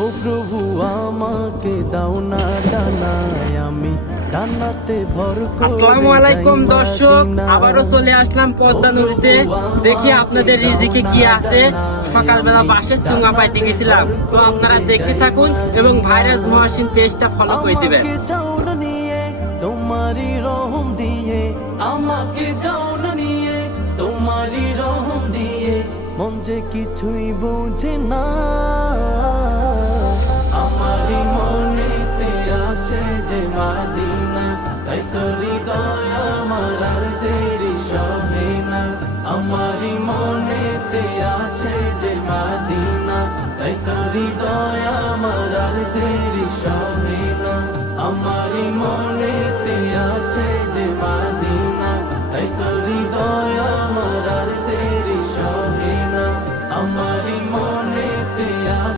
ও প্রভু আমাকে দাও না ডানায়, আমি ডানাতে ভর করে। আসসালামু আলাইকুম দর্শক, আবারও চলে আসলাম পদ্মা নদীতে। দেখি আপনাদের রিজিকে কি আছে। সকালবেলা বাসের চুঙা পাইতে গেছিলাম, তো আপনারা দেখতে থাকুন এবং ভাইরাস মহাসিন পেজটা ফলো করে দিবেন। তোমারি রহম দিয়ে আমাকে যাও না নিয়ে, তোমারি রহম দিয়ে মন যে কিছুই বোঝে না। আমারি মনেতে আছে যে মাদিনা, তাই তো হৃদয় আমার আর দেরি সহে না। আমারি মনেতে আছে যে মাদিনা, তাই তো হৃদয় আমার আর দেরি সহে না। আমারি মনেতে আছে যে মাদিনা, তাই তো হৃদয় আমার